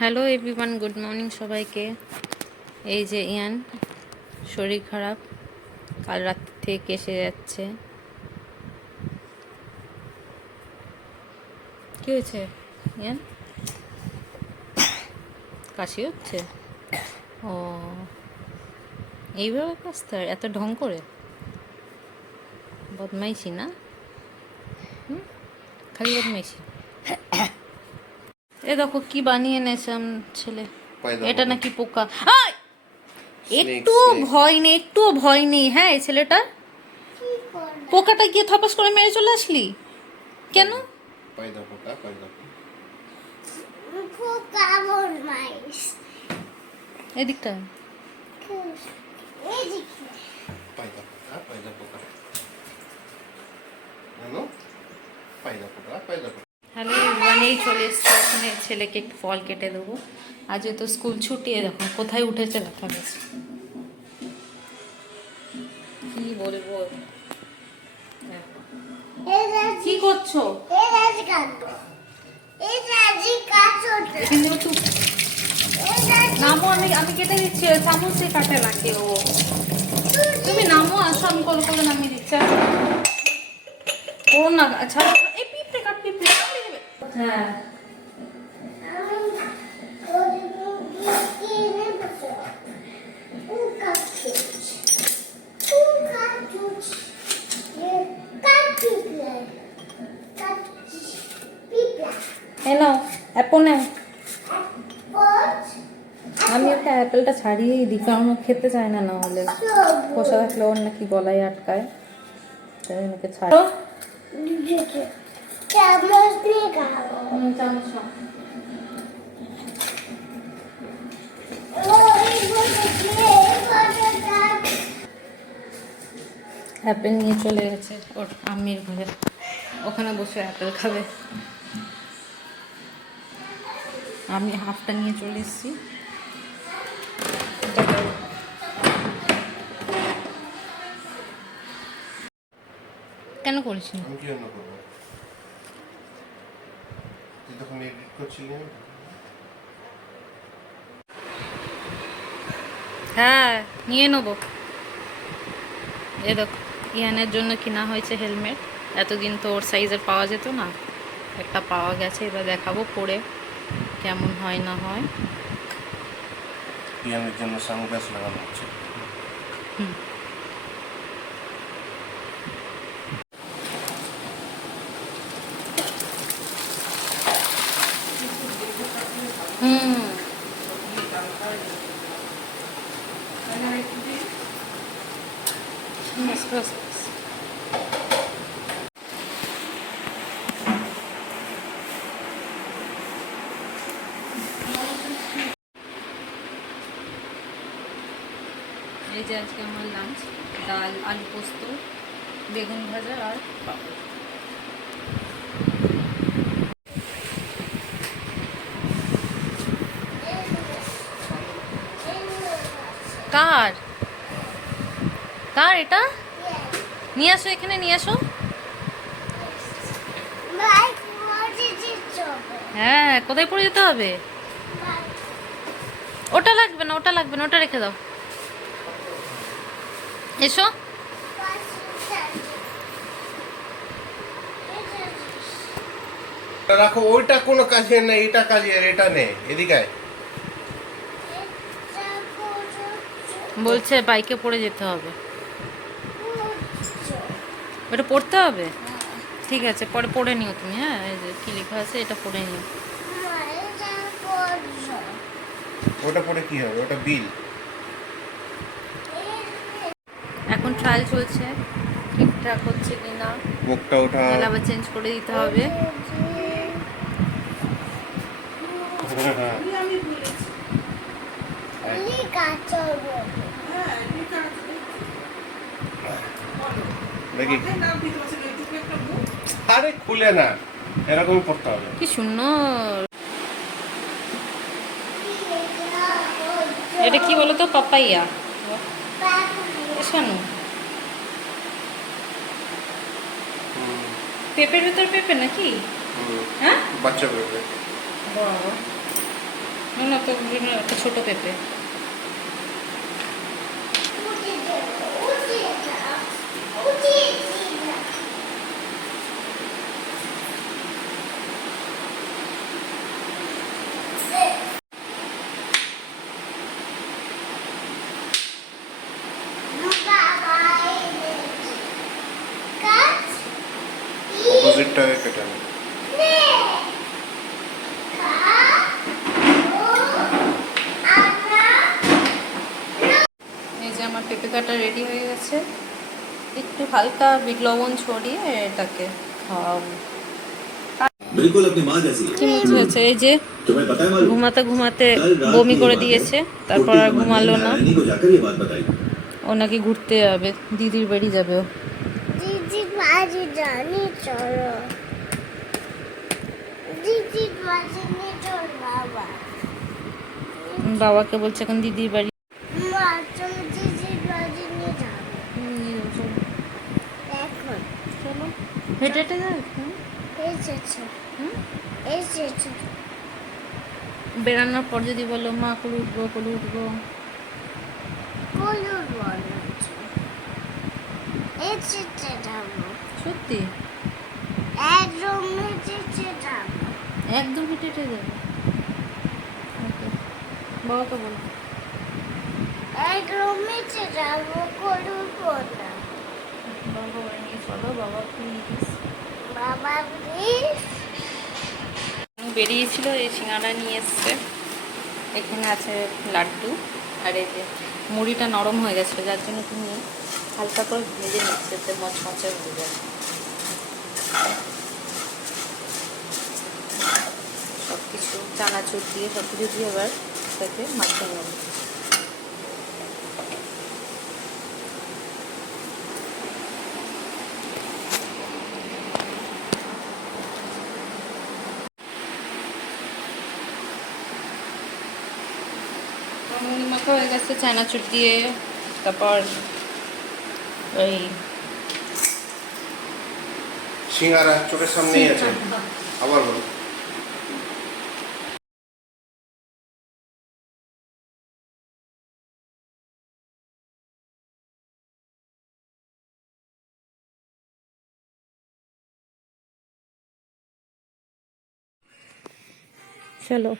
Hello everyone, good morning সবাইকে। এই যে ইয়ান শরীর খারাপ, কাল রাত থেকে এসে যাচ্ছে। কী হয়েছে ইয়ান? কাশি হচ্ছে? ও, এইভাবে কাশতে হয়? এত ঢং করে? বদমাইশি না? খালি বদমাইশি। এ দেখো কি বানিয়ে এনেছে ছেলে। এটা নাকি পোকা। একটুও ভয় নেই, একটুও ভয় নেই। হ্যাঁ, এই ছেলেটা পোকাটা গিয়ে থপাস করে মেরে চলে আসলি কেন? এদিকটা হ্যালো এভরিওয়ান, এই চলে এসছে। ওখানে ছেলেকে একটু ফল কেটে দেবো। আজ তো স্কুল ছুটি। দেখো কোথায় উঠেছে, দেখা গেছে। কি বলবো, কি করছো? নামো, আমি কেটে দিচ্ছি। চামচে কাটে না কেউ। তুমি নামো, আসো, আমি কল করে নামিয়ে দিচ্ছি। ও না, আচ্ছা এই পিঁপড়ে কাট, পিঁপড়ে হ্যাঁ। নাও অ্যাপল নাও। আমি ওকে অ্যাপেলটা ছাড়িয়েই দিই, কারণ ও খেতে চায় না। না হলে খোসা থাকলে ওর নাকি গলায় আটকায়, তাই ওকে ছাড়ো। অ্যাপেল নিয়ে চলে গেছে ওর আম্মির ঘরে, ওখানে বসে অ্যাপেল খাবে। আমি হাফটা নিয়ে চলে এসেছি। কেন করিস না? আমি কি রান্না করব? তুই তখন এডিট করছিলি না? হ্যাঁ, নিয়ে নেবো। এ দেখো, ইয়ানের জন্য কিনা হয়েছে হেলমেট। এতদিন তো ওর সাইজের পাওয়া যেত না, একটা পাওয়া গেছে। এবার দেখাবো পরে কেমন হয় না হয়। ইয়ানের জন্য সানগ্লাস লাগানো হচ্ছে। হুম হুম বাস বাস বাস। এই যে আজকে আমার লাঞ্চ: ডাল, আলু পোস্ত, বেগুন ভাজা আর পাপড়। কার কার এটা? নিয়ে আসো, এখানে নিয়ে আসো। হ্যাঁ, কোথায় পড়ে যেতে হবে? ওটা লাগবে না, ওটা লাগবে না, ওটা রেখে দাও। এসো। রাখো, ওইটা কোনো কাজের নেই, এটা কাজের। এটা নে, এদিকে আয়। বলছে বাইকে পড়ে যেতে হবে। ওটা পড়তে হবে? ঠিক আছে, পরে পড়ে নিও তুমি। হ্যাঁ, এই যে কি লেখা আছে এটা পড়ে নিও। ওটা পরে কি হবে? ওটা বিল। এখন ট্রায়াল চলছে, ঠিকঠাক হচ্ছে কিনা। মুখটা ওঠা। তাহলে আবার চেঞ্জ করে দিতে হবে। দেখি। আরে খুলে না, এরকমই পড়তে হবে। কি সুন্দর। এটা কি বলো তো? পাপাইয়া। শোনো, পেঁপের ভেতর পেঁপে নাকি? হ্যাঁ, বাচ্চা পেঁপে। বাবা, না না, তোর জন্য একটা ছোট পেঁপে। অপোজিটটাকে কেটে নে। এই যে আমার পেঁপে কাটা রেডি হয়ে গেছে। একটু হালকা বিট লবণ ছড়িয়ে এটাকে খাওয়াবো। बिल्कुल अपनी माँ जैसी কি মজা হয়েছে! এই যে तुम्हें पता है मालूम ঘুমাতে ঘুমাতে कल रात বমি की ये করে बात है দিয়েছে, তারপর कुर्ती আর कमर ने ঘুমালো না। नारायणी को जाकर ये बात बताई ও নাকি ঘুরতে যাবে, দিদির বাড়ি যাবে ও। দিদি বাড়ি জানি চলো দিদি বাড়ি নিয়ে চল বাবা বাবাকে বলছে এখন দিদির বাড়ি। মা চলো দিদির বাড়ি নিয়ে যাবো এখন চলো হেঁটে হেঁটে যাবে। এসেছে এসেছে বেড়ানোর পর যদি বলো মা কোলে উঠবো কোলে উঠবো। কলুর বলো এসেছে যাবো সত্যি একদম এসেছে যাবো একদম হেঁটে হেঁটে যাবে। Okay. বাবাকে বলো। একদম এসে যাবো কলুর বলো বাবা বাড়ি নিয়ে চলো বাবা প্লিজ। বাবা প্লিজ বেরিয়েছিল, এই সিঙ্গাড়া নিয়ে এসছে। এখানে আছে লাড্ডু, আর এই যে মুড়িটা নরম হয়ে গেছে, যার জন্য তুমি হালকা করে ভেজে নিচ্ছে, এতে মচমচে হয়ে যাবে। সব কিছু চানাচুর দিয়ে সব কিছু দিয়ে এবার সেটাকে মাখিয়ে নেব। মুড়ি মাখা হয়ে গেছে চানাচুর দিয়ে। তারপর ওই সিঙ্গারা চোখের সামনেই আছে, আবার বলো। চলো